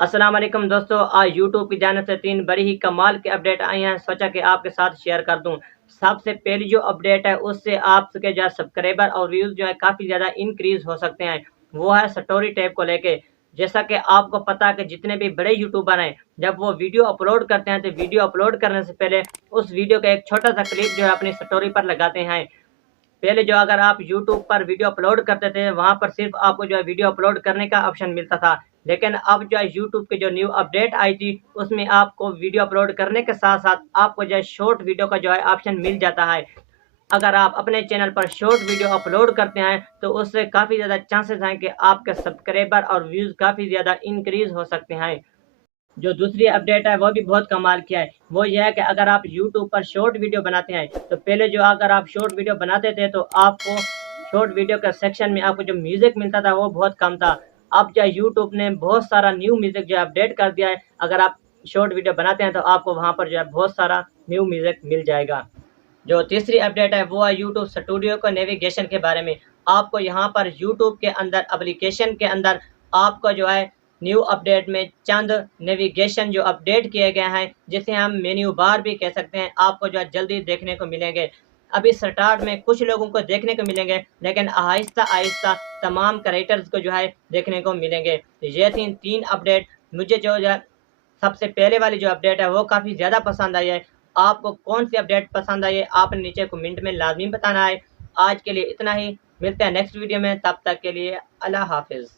अस्सलाम वालेकुम दोस्तों, आज यूट्यूब की जानिब से 3 बड़ी ही कमाल के अपडेट आए हैं, सोचा कि आपके साथ शेयर कर दूं। सबसे पहली जो अपडेट है उससे आपके जो है सब्सक्राइबर और व्यूज़ जो है काफ़ी ज़्यादा इंक्रीज़ हो सकते हैं। वो है स्टोरी टैब को लेके। जैसा कि आपको पता है कि जितने भी बड़े यूट्यूबर हैं, जब वो वीडियो अपलोड करते हैं तो वीडियो अपलोड करने से पहले उस वीडियो का एक छोटा-सा क्लिप जो है अपनी स्टोरी पर लगाते हैं। पहले जो अगर आप यूट्यूब पर वीडियो अपलोड करते थे, वहाँ पर सिर्फ़ आपको जो है वीडियो अपलोड करने का ऑप्शन मिलता था। लेकिन अब जो है यूट्यूब की जो न्यू अपडेट आई थी, उसमें आपको वीडियो अपलोड करने के साथ-साथ आपको जो है शॉर्ट वीडियो का जो है ऑप्शन मिल जाता है। अगर आप अपने चैनल पर शॉर्ट वीडियो अपलोड करते हैं, तो उससे काफ़ी ज़्यादा चांसेस हैं कि आपके सब्सक्राइबर और व्यूज़ काफ़ी ज़्यादा इंक्रीज़ हो सकते हैं। जो दूसरी अपडेट है वो भी बहुत कमाल की है। वो ये है कि अगर आप यूट्यूब पर शॉर्ट वीडियो बनाते हैं, तो पहले जो अगर आप शॉर्ट वीडियो बनाते थे तो आपको शॉर्ट वीडियो के सेक्शन में आपको जो म्यूज़िक मिलता था वो बहुत कम था। अब जो है यूट्यूब ने बहुत सारा न्यू म्यूज़िक जो है अपडेट कर दिया है। अगर आप शॉर्ट वीडियो बनाते हैं तो आपको वहाँ पर जो है बहुत सारा न्यू म्यूज़िक मिल जाएगा। जो तीसरी अपडेट है वो है यूट्यूब स्टूडियो का नेविगेशन के बारे में। आपको यहाँ पर यूट्यूब के अंदर एप्लीकेशन के अंदर आपको जो है न्यू अपडेट में चंद नेविगेशन जो अपडेट किए गए हैं, जिसे हम मेन्यू बार भी कह सकते हैं, आपको जो है जल्दी देखने को मिलेंगे। अभी स्टार्ट में कुछ लोगों को देखने को मिलेंगे, लेकिन आहिस्ता-आहिस्ता तमाम क्रिएटर्स को जो है देखने को मिलेंगे। ये थी 3 अपडेट। मुझे जो है सबसे पहले वाली जो अपडेट है वो काफ़ी ज़्यादा पसंद आई है। आपको कौन-सी अपडेट पसंद आई है, आपने नीचे कमेंट में लाज़मी बताना है। आज के लिए इतना ही, मिलते हैं नेक्स्ट वीडियो में, तब तक के लिए अल्लाह हाफ़िज़।